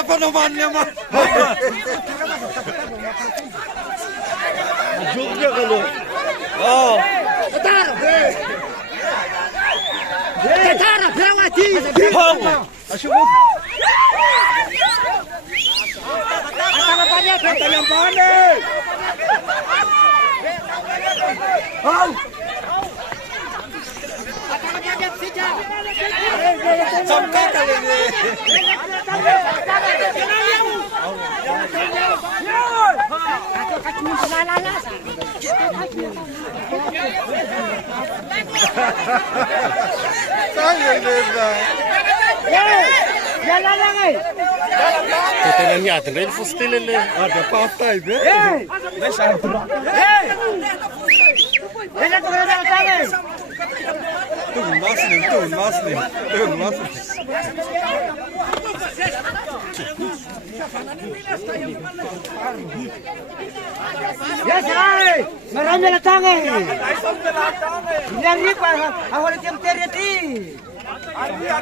Apa namanya mah? Juga kalau. Oh. Tara, berawati. Kata yang pandai. Sampai kali ini. Tetelan yaten rel fustilele. Ada partai be. Tuh mas nih. Ya sai, marami na tangi. Yang ni pa ahora tiang tereti. Ya.